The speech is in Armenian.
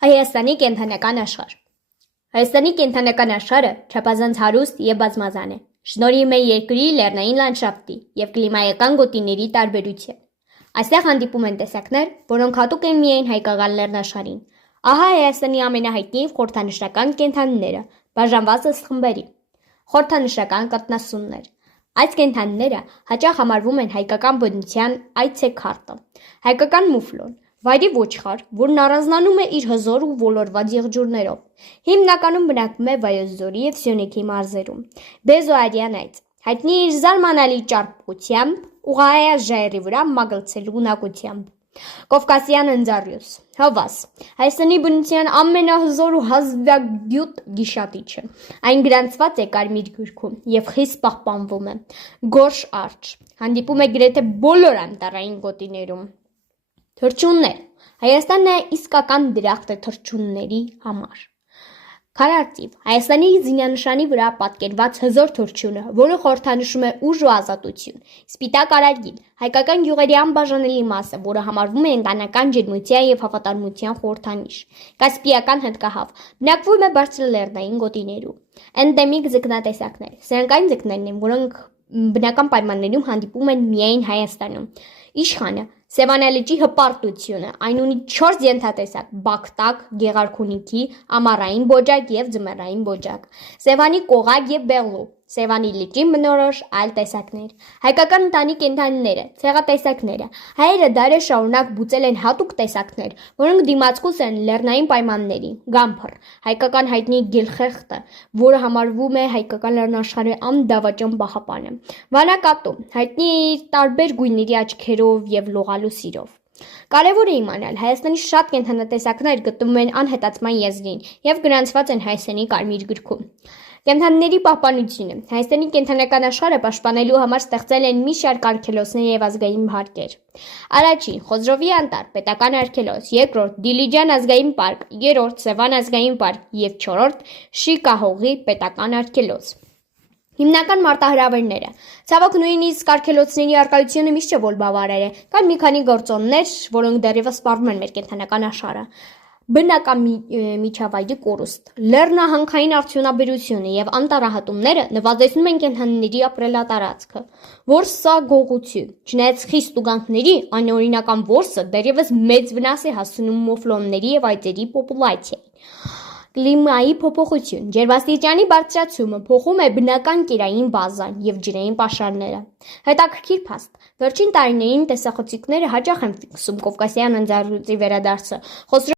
Հայաստանի կենդանական աշխարհ Հայաստանի կենդանական աշխարհը չափազանց հարուստ եւ բազմազան է, շնորհիվ մեր երկրի լեռնային լանդշաֆտի եւ կլիմայական գոտիների տարբերության։ Այստեղ հանդիպում են տեսակներ, որոնք հատուկ են միայն հայկական լեռնաշխարհին։ Ահա Հայաստանի ամենահայտնի խորհրդանշական կենդանիները, բաժանված ըստ խմբերի։ Խորհրդանշական կաթնասուններ։ Այս կենդանիները հաճախ համարվում են հայկական բնության այցեքարտը։ Հայկական մուֆլոն, վայրի ոչխար, որն առանձնանում է իր հզոր ու ոլորված եղջյուրներով։ Հիմնականում բնակվում է Վայոց ձորի և Սյունիքի մարզերում։ Բեզոարյան այծ, հայտնի իր զարմանալի ճարպկությամբ, ուղղահայաց ժայռի վրա մագլցելու ունակությամբ։ Կովկասյան ընձառյուծ, հովաս, Հայաստանի բնության ամենահզոր ու հազվագյուտ գիշատիչը։ Այն գրանցված է Կարմիր գրքում և խիստ պահպանվում է։ Գորշ արջ, հանդիպում է գրեթե բոլոր անտառային գոտիներում։ Թռչուններ, Հայաստանն է իսկական դրախտ է թռչունների համար։ Քարարծիվ, Հայաստանի զինանշանի վրա պատկերված հզոր թռչունը, որը խորհրդանշում է ուժ ու ազատություն։ Սպիտակ արագիլ, հայկական գյուղերի անբաժանելի մասը, որը համարվում է ընտանեկան ջերմության և հավատարմության խորհրդանիշ։ Կասպիական հնդկահավ, բնակվում է բարձրլեռնային գոտիներում։ Էնդեմիկ ձկնատեսակներ, սրանք այն ձկներն են, որոնք բնական պայմաններում հանդիպում են միայն Հայաստանում։ Իշխանը, Սևանա լճի հպարտությունը, այն ունի 4 ենթատեսակ՝ բակտակ, գեղարքունիքի, ամառային բոջակ և ձմեռային բոջակ, Սևանի կողակ և բեղլու, Սևանի լճին բնորոշ այլ տեսակներ։ Հայկական ընտանի կենդանիները, ցեղատեսակները։ Հայերը դարեր շարունակ բուծել են հատուկ տեսակներ, որոնք դիմացկուն են լեռնային պայմաններին։ Գամփր, հայկական հայտնի գելխեղտը, որը համարվում է հայկական լեռնաշխարհի անդավաճան պահապանը։ Վանակատու, հայտնի է իր տարբեր գույների աչքերով և լողալու սիրով։ Կարևոր է իմանալ, Հայաստանի շատ կենդանատեսակներ գտնվում են անհետացման եզրին և գրանցված են Հայաստանի Կարմիր գրքում։ Կենդանիների պահպանությունը։ Հայաստանի կենդանական աշխարհը պաշտպանելու համար ստեղծել են մի շարք արգելոցներ և ազգային պարկեր։ Առաջին՝ Խոզրովի անտառ, պետական արգելոց, երկրորդ՝ Դիլիջան ազգային պարկ, երրորդ՝ Սևան ազգային պարկ և չորրորդ՝ Շիկահողի պետական արգելոց։ Հիմնական մարտահրավերները։ Ցավոք նույնիսկ արգելոցների առկայությունը միշտ չէ, որ բավարար է։ Կան մի քանի գործոններ, որոնք դեռևս սպառնում են մեր կենդանական աշխարհը։ Բնական միջավայրի կորուստ, լեռնահանքային արդյունաբերությունը և անտառահատումները նվազեցնում են կենդանիների ապրելատարածքը։ Որսագողություն, չնայած խիստ տուգանքների, անօրինական որսը դեռևս մեծ վնաս է հասցնում մոֆլոնների և այծերի պոպուլյացիային։ Կլիմայի փոփոխություն, ջերմաստիճանի բարձրացումը փոխում է բնական կերային բազան և ջրային պաշարները։ Հետաքրքիր փաստ. Վերջին տարիներին տեսախցիկները հաճախ են ֆիքսում Կովկասյան ընձառյուծի վերադարձը։